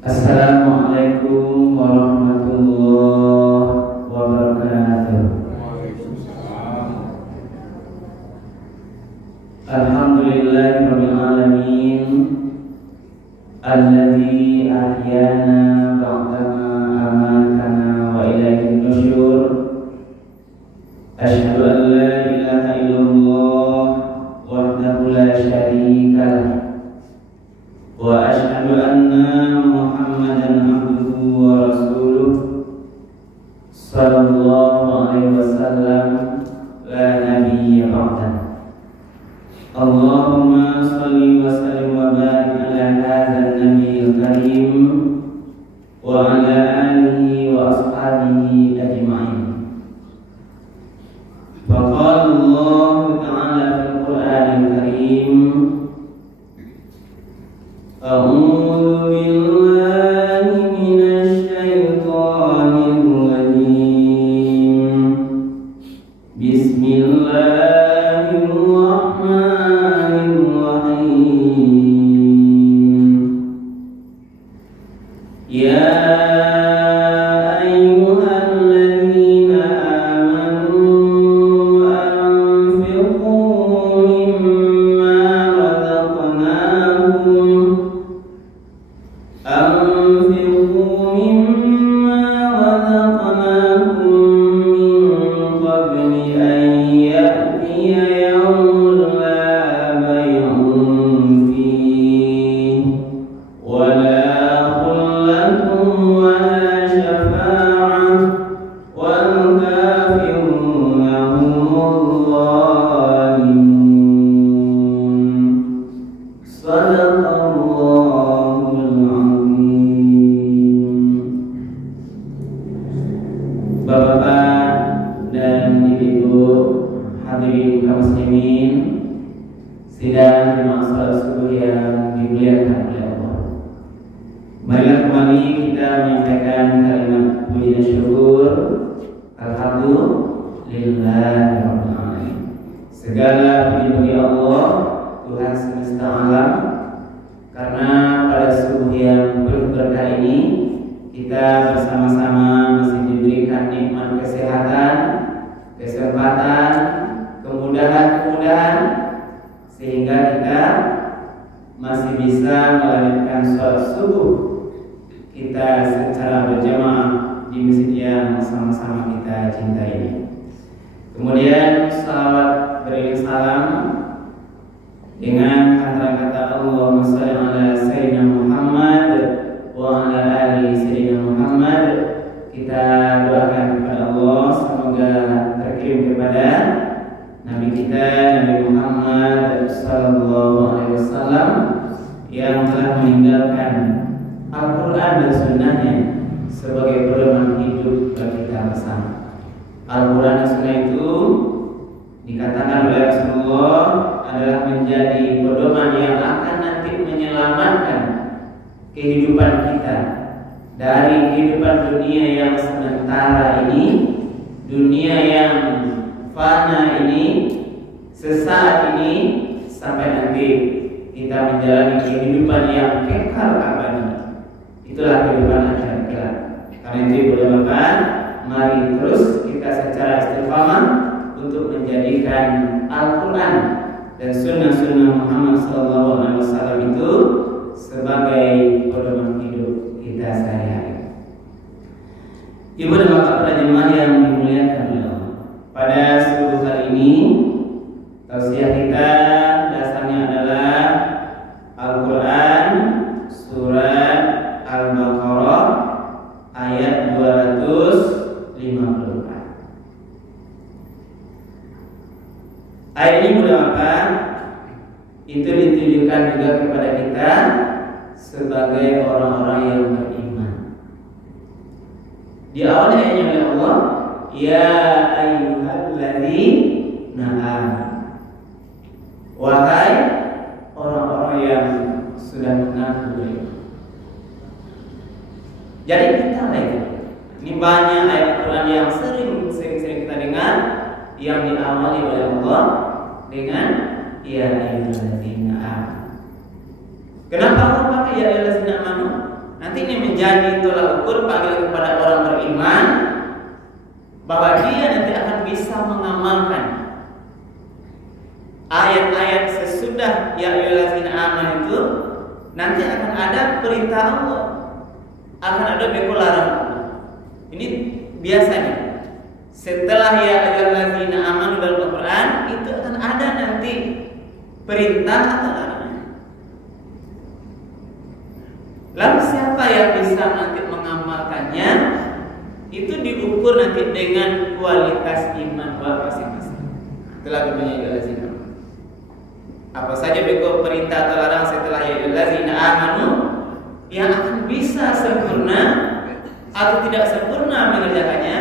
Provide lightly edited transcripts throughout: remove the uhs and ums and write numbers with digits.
Assalamualaikum warahmatullahi wabarakatuh. Alhamdulillahirabbil alamin alladzi ahyana ba'dama amatana wa ilaihin nusyur. Asyhadu an la ilaha illallah wahdahu la syarika lah wa asyhadu anna Muhammadan abduhu wa rasuluh sallallahu alaihi wasallam la nabiyya ba'dah. Allahumma shalli wa sallim wa barik ala hadzal nabiyil karim wa ala alihi wa ashabihi ajma'in. Faqala Allah ta'ala fil Qur'anil Karim, A'udzu billahi minasy syaithanir rajim. Bismillahirrahmanirrahim. Ya ayyuhalladzina amanu anfiqu mimma razaqnakum أنفقوا مما رزقناكم من قبل أن يأتي يوم لا بيع فيه ولا خلة ولا شفاعة والكافرون هم الظالمون. صدق الله. Bapak-bapak dan ibu-ibu hadirin kaum muslimin sidang jemaah salat subuh yang dimuliakan oleh Allah. Marilah kembali kita menyampaikan kalimat puji dan syukur. Alhamdulillah rabbil alamin. Segala puji bagi Allah, Tuhan semesta alam, karena pada subuh yang penuh berkah ini kita bersama-sama masih diberikan nikmat kesehatan, kesempatan, kemudahan-kemudahan, sehingga kita masih bisa melanjutkan sholat subuh kita secara berjamaah di masjid yang sama-sama kita cintai ini. Kemudian salawat beriring salam dengan antara kata Allahumma shalli ala sayyidina Muhammad wa ala ali sayyidina Muhammad. Kita doakan kepada Allah semoga terkirim kepada Nabi kita Nabi Muhammad sallallahu alaihi wasallam yang telah meninggalkan Al-Quran dan Sunnahnya sebagai pedoman hidup bagi kita bersama. Al-Quran dan Sunnah itu dikatakan oleh Rasulullah adalah menjadi pedoman yang akan nanti menyelamatkan kehidupan kita dari kehidupan dunia yang sementara ini, dunia yang fana ini, sesaat ini, sampai nanti kita menjalani kehidupan yang kekal abadi. Itulah kehidupan akhirat kelak. Karena itu Bapak, mari terus kita secara istiqamah untuk menjadikan Al-Quran dan Sunnah-Sunnah Muhammad SAW itu sebagai pedoman hidup kita sehari-hari. Ibu dan bapak para jemaah yang dimuliakan oleh Allah, pada subuh kali ini tausiah kita dasarnya adalah Al-Quran surat Al-Baqarah ayat 254. Ayat ini mudah apa? Itu ditujukan juga kepada kita sebagai orang-orang yang beriman. Di awal ayatnya oleh Allah, ya ayyuhalladzina amanu, wahai orang-orang yang sudah mengaku beriman. Jadi kita lagi, ini banyak ayat Al-Quran yang sering kita dengar yang diawali oleh Allah dengan ya ayyuhalladzina amanu. Kenapa Allah pakai ya ayyuhalladzina amanu? Nanti nanti ini menjadi tolak ukur bagi kepada orang beriman bahwa dia nanti akan bisa mengamalkan ayat-ayat sesudah ya ayyuhallazina amanu itu. Nanti akan ada perintah Allah, akan ada beko larang. Ini biasanya setelah ya ayyuhallazina amanu dalam Al-Quran itu akan ada nanti perintah atau larangan. Lalu siapa yang bisa nanti mengamalkannya? Itu diukur nanti dengan kualitas iman masing-masing. Itulah gunanya ayyuhallazina amanu. Apa saja beko perintah atau larangan setelah ya ayyuhallazina amanu yang akan bisa sempurna atau tidak sempurna mengerjakannya,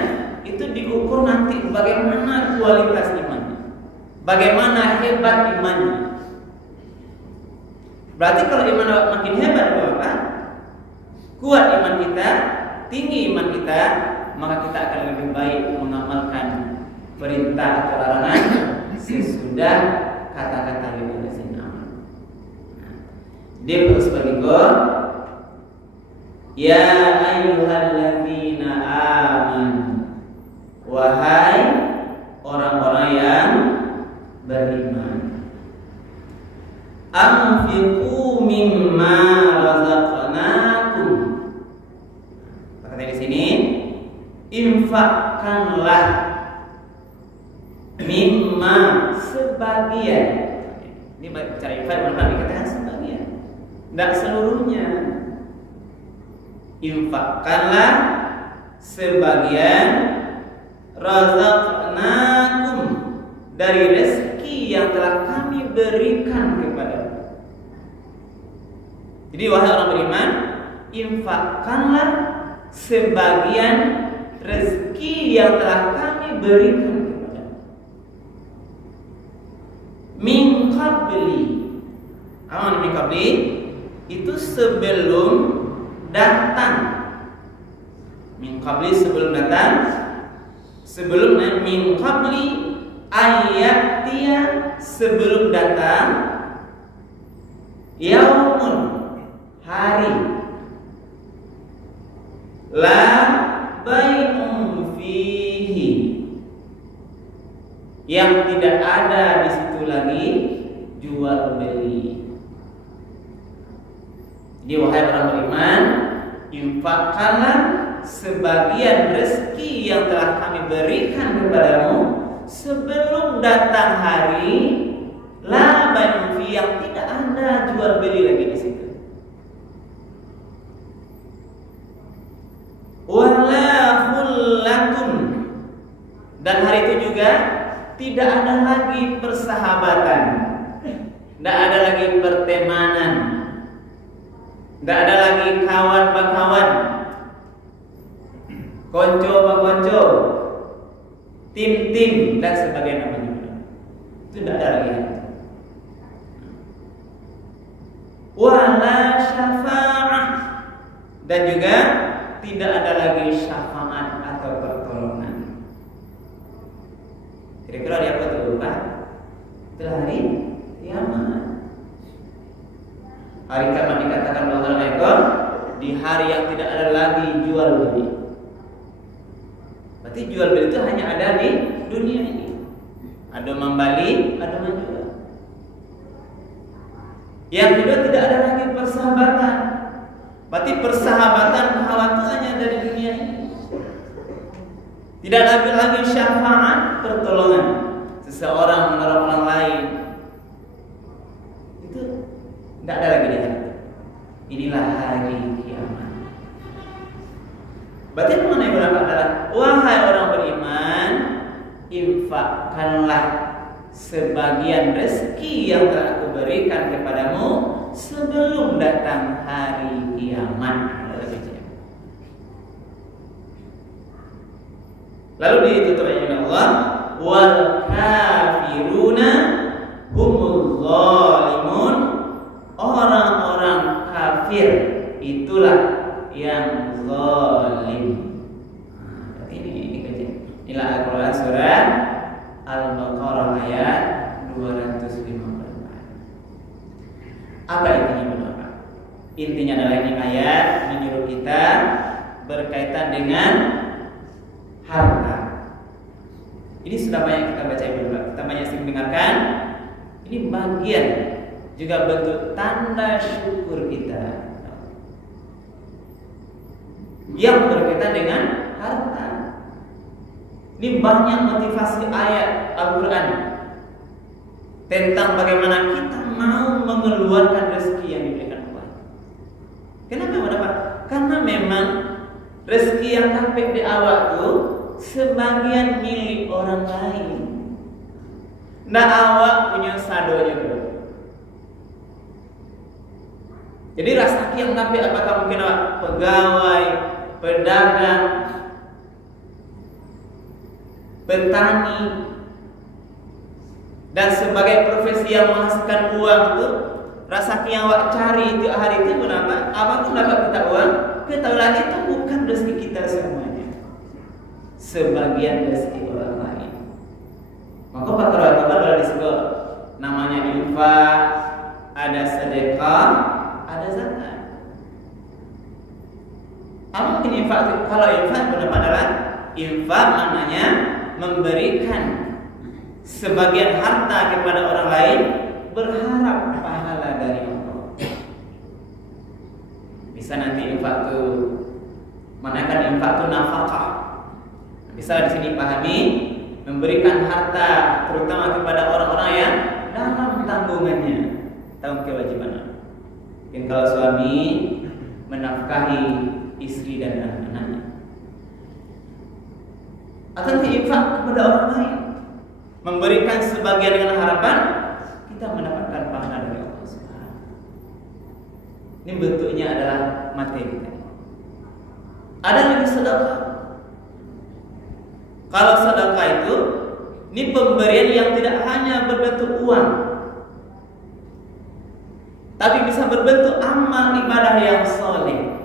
itu diukur nanti bagaimana kualitas imannya, bagaimana hebat imannya. Berarti kalau iman makin hebat, Bapak, kuat iman kita, tinggi iman kita, maka kita akan lebih baik mengamalkan perintah atau larangan sesudah kata-kata ayyuhallazina amanu. Dia sebagai ya ayyuhallazina amanu, wahai orang-orang yang beriman, anfiqu mimma razaqnakum. Kata di sini, infakkanlah mimma, sebagian. Ini cara infak benar dikatakan sebagian, tidak seluruhnya. Infakkanlah sebagian razaqnakum, dari rezeki yang telah kami berikan kepadamu. Jadi wahai orang beriman, infakkanlah sebagian rezeki yang telah kami berikan kepadamu. Min qabli, aman min qabli itu sebelum datang. Min qabli sebelum datang, sebelum min qabli ayatiya sebelum datang, yaumun hari, la bai'un fihi yang tidak ada di situ lagi jual beli. Jadi wahai orang beriman, infakkanlah sebagian rezeki yang telah kami berikan kepadamu sebelum datang hari, la bai'un fihi yang tidak ada jual beli lagi di situ. Wala khullatun, dan hari itu juga tidak ada lagi persahabatan, tidak ada lagi pertemanan, tidak ada lagi kawan bakawan, konco bakonco, tim-tim dan sebagainya namanya. Itu tidak ada lagi. Wala syafa'ah, dan juga tidak ada lagi syafaat atau pertolongan. Kira-kira ada apa tuh Pak? Itulah hari kiamat. Hari kiamat dikatakan Allah ekor, di hari yang tidak ada lagi jual beli. Berarti jual beli itu hanya ada di dunia ini. Ada membeli, ada menjual. Yang kedua, tidak ada lagi persahabatan. Berarti persahabatan kawan itu hanya dari dunia ini. Tidak lagi syafaat, pertolongan. Seseorang menolong orang lain, itu tidak ada lagi di hari itu. Inilah hari kiamat. Berarti mana yang berapa adalah wahai orang beriman, infakkanlah sebagian rezeki yang telah aku berikan kepadamu sebelum datang hari kiamat. Lalu ditutup oleh Allah, wal kafiruna humul zalimun, orang-orang kafir itulah yang zalim. Inilah Al-Quran surah Al-Baqarah ayat 254. Apa intinya Bapak? Intinya adalah ini ayat menyuruh kita berkaitan dengan harta. Ini sudah banyak kita baca Ibu, kita banyak sering dengarkan. Ini bagian juga bentuk tanda syukur kita yang berkaitan dengan harta. Ini banyak motivasi ayat Al-Quran tentang bagaimana kita mau mengeluarkan rezeki yang diberikan Allah. Kenapa mendapat? Karena memang rezeki yang dapat di awal itu sebagian milik orang lain. Nah, awak punya sadonya dulu. Jadi rezeki yang dapat apakah mungkin awak pegawai, pedagang, petani, dan sebagai profesi yang menghasilkan uang itu, rezeki yang awak cari itu hari itu kenapa? Apa tuh dapat kita uang? Ketahuilah itu bukan rezeki kita semuanya, sebagian rezeki orang lain. Maka Pak kalau disebut namanya infak, ada sedekah, ada zakat. Apa mungkin infak? Kalau infak benar adalah infak maknanya memberikan sebagian harta kepada orang lain berharap pahala dari Allah. Bisa nanti infak itu manakan infak itu nafkah. Bisa di sini pahami memberikan harta terutama kepada orang-orang yang dalam tanggungannya, tanggung kewajiban. Mungkin kalau suami menafkahi istri dan anak-anaknya, akan diinfak kepada orang lain, memberikan sebagian dengan harapan kita mendapatkan pahala dari Allah Subhanahu. Ini bentuknya adalah materi. Ada lagi sedekah. Kalau sedekah itu ini pemberian yang tidak hanya berbentuk uang, tapi bisa berbentuk amal ibadah yang soleh.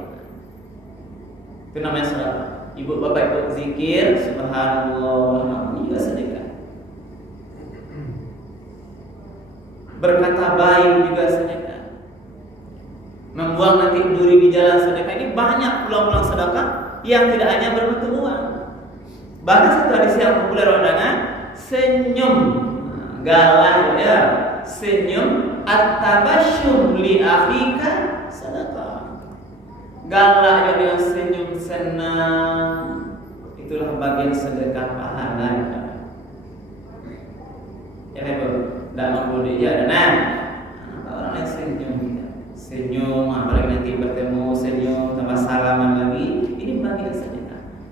Itu namanya sedekah. Ibu bapak ikut zikir subhanallah, ini juga sedekah. Berkata baik juga sedekah. Membuang nanti duri di jalan sedekah. Ini banyak pulang-pulang sedekah yang tidak hanya berbentuk uang. Bahkan satu hadis yang populer undangan, senyum galah ya, senyum at-tabasyum li akhika sedekah. Galak dengan senyum senang, itulah bagian sedekah pahala. Ya Ibu, tidak mampu dia dan orang yang senyum, apalagi nanti bertemu senyum, tambah salaman lagi, ini bagian sedekah.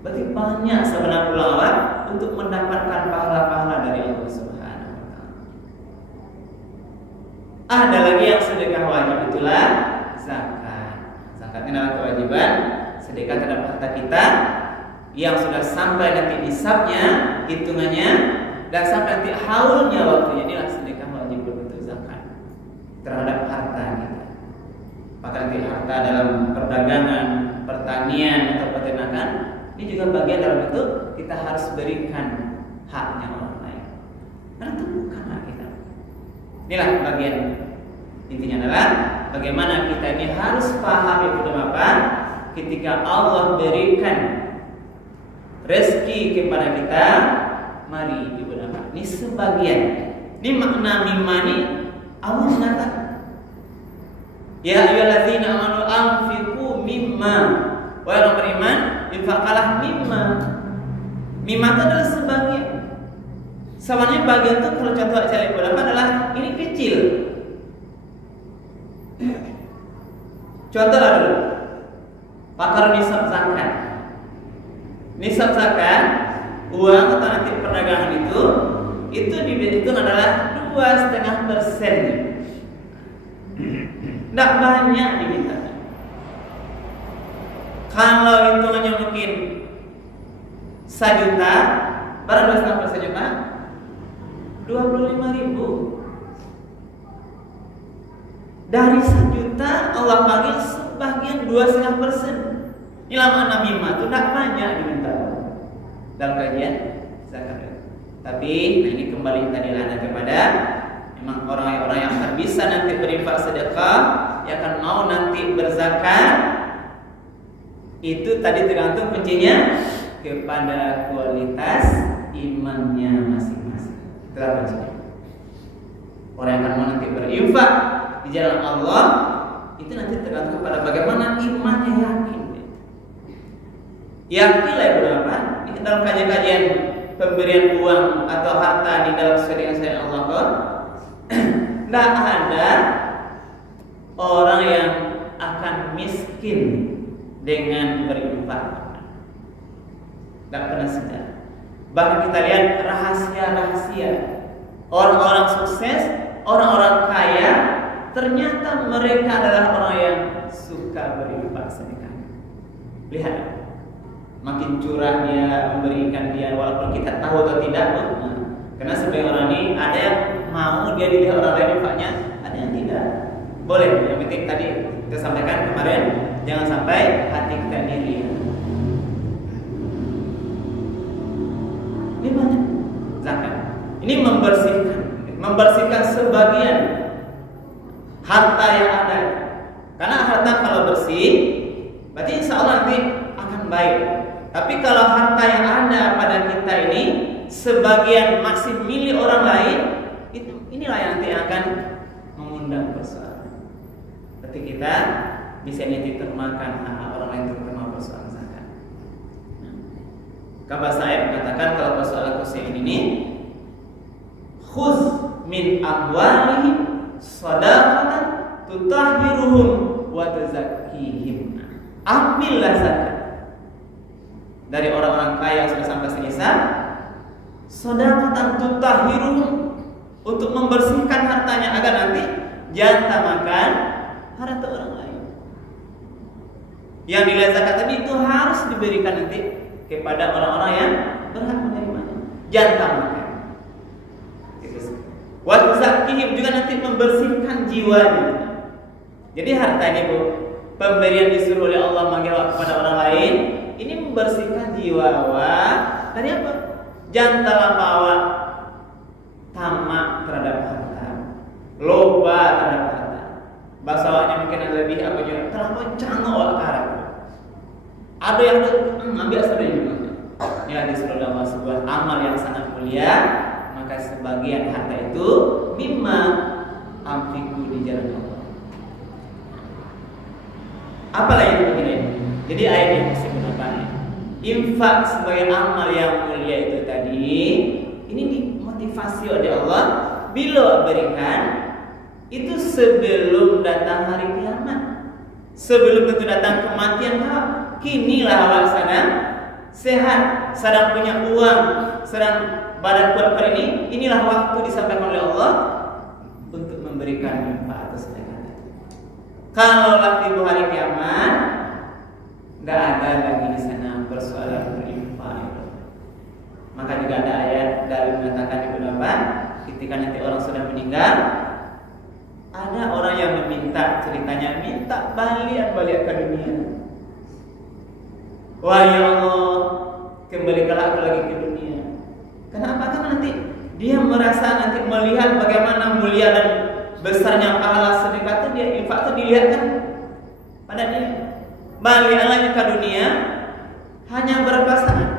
Berarti banyak sebenarnya ulama untuk mendapatkan pahala-pahala dari Allah Subhanahu wa taala. Ada lagi yang sedekah wajib, itulah zakat. Zakat ini adalah kewajiban sedekah terhadap harta kita yang sudah sampai nanti nisabnya, hitungannya, dan sampai nanti haulnya waktunya. Inilah sedekah wajib berbentuk zakat terhadap harta kita. Maka nanti harta dalam perdagangan, pertanian atau peternakan, ini juga bagian dalam bentuk kita harus berikan haknya orang lain. Karena itu bukan hak kita. Inilah bagian intinya adalah bagaimana kita ini harus paham Ibu dan Bapak, ketika Allah berikan rezeki kepada kita, mari Ibu dan Bapak, ini sebagian. Ini makna mimma ini Allah mengatakan, ya ayyuhallazina amanu anfiqu mimma, wahai orang beriman, infakalah mimma. Mimma itu adalah sebagian. Sebenarnya bagian itu kalau contoh acara Ibu Bapak adalah ini kecil. Contohlah dulu, pakar nisab zakat. Nisab zakat, uang atau nanti perdagangan itu dihitung adalah 2,5%. Tidak banyak diminta. Kalau hitungannya mungkin 1 juta, barang 2,5% juta, 25.000. Dari 1 juta Allah panggil sebagian 2,5%. Inilah makna mimma itu tidak banyak diminta dalam kajian zakat. Tapi ini kembali tadi lana kepada Memang orang-orang yang akan bisa nanti berinfak sedekah, yang akan mau nanti berzakat, itu tadi tergantung kuncinya kepada kualitas imannya masing-masing. Itulah kuncinya. Orang yang akan mau nanti berinfak di jalan Allah, itu nanti tergantung kepada bagaimana imannya yakin. Yakinlah ibu bapak, ini dalam kajian-kajian pemberian uang atau harta di dalam syariat Allah kok, tidak ada orang yang akan miskin dengan berinfak. Tidak pernah sejarah. Bahkan kita lihat rahasia-rahasia orang-orang sukses, orang-orang kaya, ternyata mereka adalah orang yang suka berinfak sedekah. Lihat, makin curah dia memberikan dia, walaupun kita tahu atau tidak. Karena sebagai orang ini ada yang mau dia dilihat orang lain infaknya, ada yang tidak. Boleh, yang penting tadi kita sampaikan kemarin, jangan sampai hati kita iri. Ini banyak zakat. Ini membersihkan sebagian harta yang ada. Karena harta kalau bersih, berarti insya Allah nanti akan baik. Tapi kalau harta yang ada pada kita ini sebagian masih milik orang lain, inilah yang nanti akan mengundang persoalan. Berarti kita bisa ditermakan hak orang lain terutama persoalan zakat. Bahasa ayat mengatakan kalau persoalan khusus ini, khuz min amwalihim shadaqatan tutahhiruhum wa tuzakkihim. Ambillah zakat dari orang-orang kaya yang sudah sampai senisan, shadaqatan tutahhiruhum, untuk membersihkan hartanya agar nanti jangan makan harta orang lain. Yang nilai zakat tadi itu harus diberikan nanti kepada orang-orang yang berhak menerimanya. Jangan makan. Wa tuzakkihim, juga nanti membersihkan jiwanya. Jadi harta ini Bu, pemberian disuruh oleh Allah manggil kepada orang lain, ini membersihkan jiwa dari apa? Jangan terlampau tamak terhadap harta, loba terhadap harta. Bahasa awalnya mungkin ada lebih apa juga, terlampau canggung karat. Ada yang ambil saja juga. Ya, disuruh oleh Allah sebuah amal yang sangat mulia, maka sebagian harta itu mimma amfiku di jalan Allah. Apalah itu begini? Jadi ayat ini masih menekankan infak sebagai amal yang mulia itu tadi, ini dimotivasi oleh Allah bila berikan itu sebelum datang hari kiamat, sebelum tentu datang kematian kau. Kinilah awak sedang sehat, sedang punya uang, sedang badan kuat ini. Inilah waktu disampaikan oleh Allah untuk memberikan infak atau sedekah. Kalaulah tiba hari kiamat, tidak ada lagi di sana persoalan berinfak. Maka juga ada ayat dari mengatakan Ibu Bapak, ketika nanti orang sudah meninggal, ada orang yang meminta, ceritanya minta balik ke dunia. Wah ya Allah, kembalikanlah aku lagi ke dunia. Kenapa? Karena nanti dia merasa nanti melihat bagaimana mulia dan besarnya pahala sedekah itu, dia infak itu dilihatkan pada dia. Baliklah ke dunia hanya berapa saat.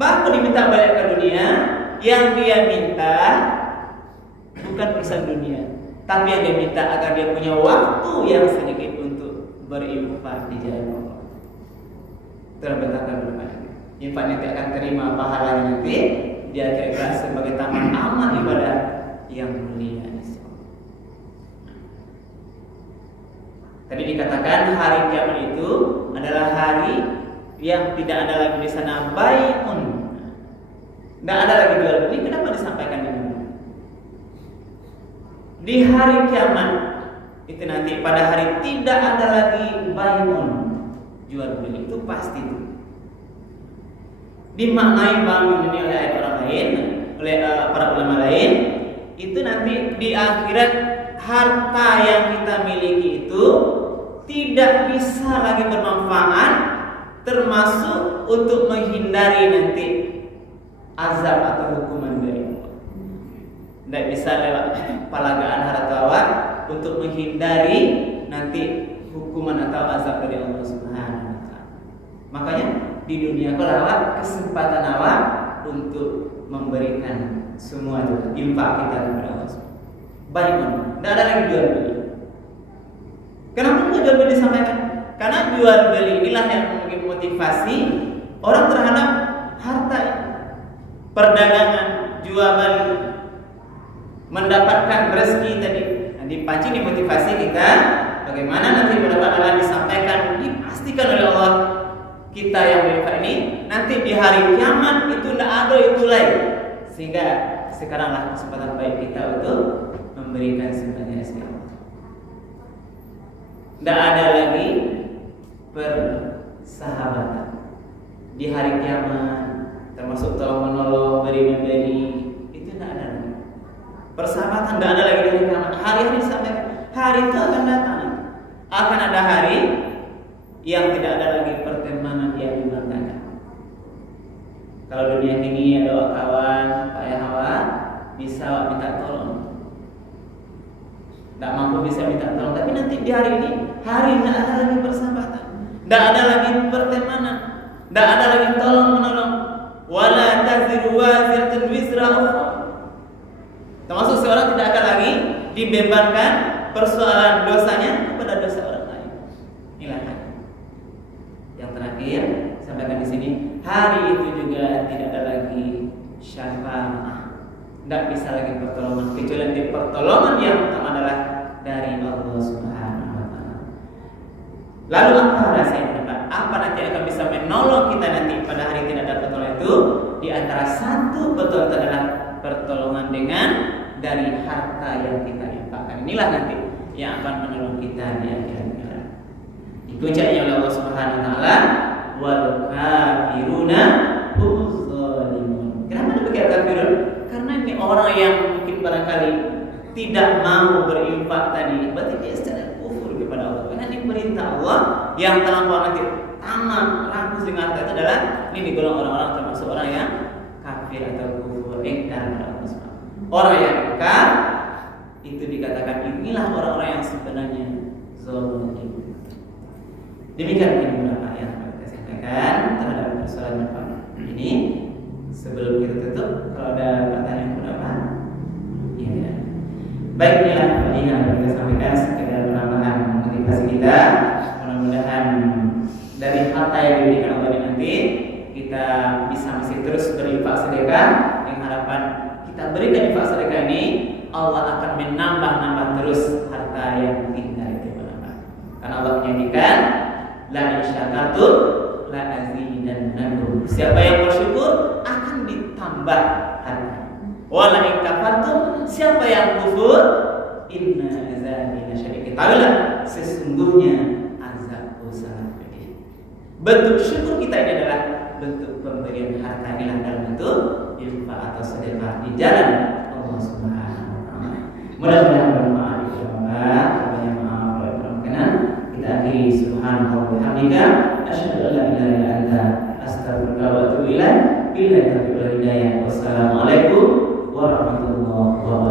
Baru diminta balik ke dunia, yang dia minta bukan urusan dunia, tapi yang dia minta agar dia punya waktu yang sedikit untuk berinfak di jalan Allah. Terbentangkan berbagai. Infak nanti akan terima pahalanya nanti, dia kira-kira sebagai taman amal ibadah yang mulia. Tadi dikatakan hari kiamat itu adalah hari yang tidak ada lagi di sana bai'un, tidak ada lagi jual beli. Kenapa disampaikan ini? Di hari kiamat itu nanti pada hari tidak ada lagi bai'un, jual beli, itu pasti. Dimaknai bangun ini oleh orang lain, oleh para ulama lain, itu nanti di akhirat harta yang kita miliki itu tidak bisa lagi bermanfaat, termasuk untuk menghindari nanti azab atau hukuman dari Allah. Tidak bisa lewat palagaan hartawan untuk menghindari nanti hukuman atau azab dari Allah Subhanahu wa taala. Makanya di dunia kau lewat kesempatan awak untuk memberikan semua itu infak kita kepada Allah Subhanahu. Baik, tidak ada lagi jual beli. Kenapa nggak jual beli disampaikan? Karena jual beli inilah yang memiliki motivasi orang terhadap harta, perdagangan, jual beli, mendapatkan rezeki tadi. Nah, dipancing dimotivasi kita bagaimana nanti mendapat Allah disampaikan, dipastikan oleh Allah kita yang berinfak ini nanti di hari kiamat itu tidak ada itu lagi. Sehingga sekaranglah kesempatan baik kita untuk memberikan sebanyak Allah. Tidak ada lagi persahabatan di hari kiamat, termasuk tolong menolong, beri memberi, itu tidak ada lagi. Persahabatan tidak ada lagi di hari kiamat. Hari-hari disampaikan, hari itu akan datang. Akan ada hari yang tidak ada lagi pertemanan yang dimatakan. Kalau dunia ini ada kawan, kawan bisa minta tolong. Tidak mampu bisa minta tolong, tapi nanti di hari ini, hari tidak ada lagi persahabatan, tidak ada lagi pertemanan, tidak ada lagi tolong menolong. Wala taziru waziratun wizra ukhra. Termasuk seorang tidak akan lagi dibebankan persoalan dosanya kepada dosa orang lain. Inilah yang terakhir sampaikan di sini. Hari itu juga tidak ada lagi syafaat. Tidak bisa lagi pertolongan kecuali di pertolongan yang utama adalah dari Allah Subhanahu wa taala. Lalu apa rahasianya? Apa nanti akan bisa menolong kita nanti pada hari tidak ada pertolongan itu? Di antara satu betul adalah pertolongan dengan dari harta yang kita infakkan. Inilah nanti yang akan menolong kita di akhirat. Dikuncai oleh Allah Subhanahu wa taala, wal kafiruna humuz zalimun. Kenapa demikian kafirun? Karena ini orang yang mungkin barangkali tidak mau berinfak tadi, berarti dia secara kufur kepada Allah. Karena ini perintah Allah yang terlampau nanti tamak rakus dengan harta itu adalah ini digolong orang-orang termasuk orang yang kafir atau kufur, ingkar kepada Allah Subhanahu. Orang yang ingkar itu dikatakan inilah orang-orang yang sebenarnya zalim. Demikian ini beberapa yang kita sampaikan terhadap persoalan ini. Sebelum kita tutup, kalau ada pertanyaan pendapat, ya tidak. Baik, inilah yang kita sampaikan sekedar penambahan motivasi kita. Mudah-mudahan dari harta yang diberikan Allah ini nanti kita bisa masih terus berinfak sedekah. Dengan harapan kita berikan infak sedekah ini, Allah akan menambah terus harta yang tinggal itu berapa. Karena Allah menyanyikan, la in syakartum la azidannakum. Siapa yang bersyukur akan ditambah harta. Wala in kafartum, siapa yang kufur, inna azabi lasyadid. Ketahuilah sesungguhnya azabku sangat pedih. Bentuk syukur kita ini adalah bentuk pemberian harta inilah dalam bentuk infak atau sedekah di jalan Allah Subhanahu wa taala. Mudah-mudahan bermanfaat insyaallah. Banyak maaf kalau berkenan. Kita akhiri subhanallahi wa bihamdika asyhadu an la ilaha illa anta astaghfiruka wa atubu ilaik. Billahi taufiq wal hidayah. Wassalamualaikum warahmatullahi wabarakatuh.